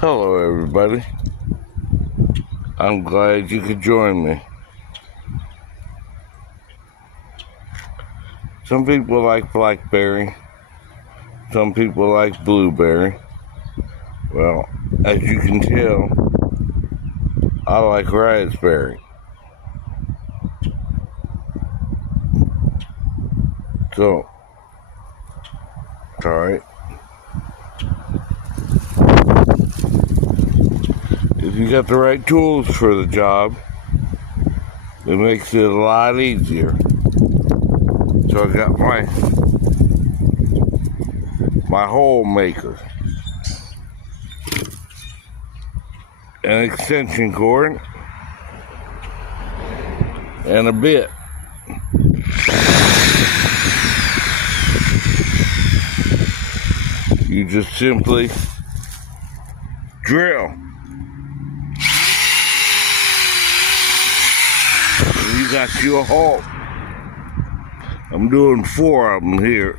Hello, everybody. I'm glad you could join me. Some people like blackberry. Some people like blueberry. Well, as you can tell, I like raspberry. So, alright. If you got the right tools for the job, it makes it a lot easier. So I got my hole maker, an extension cord, and a bit. You just simply drill. And you got you a hole. I'm doing 4 of them here.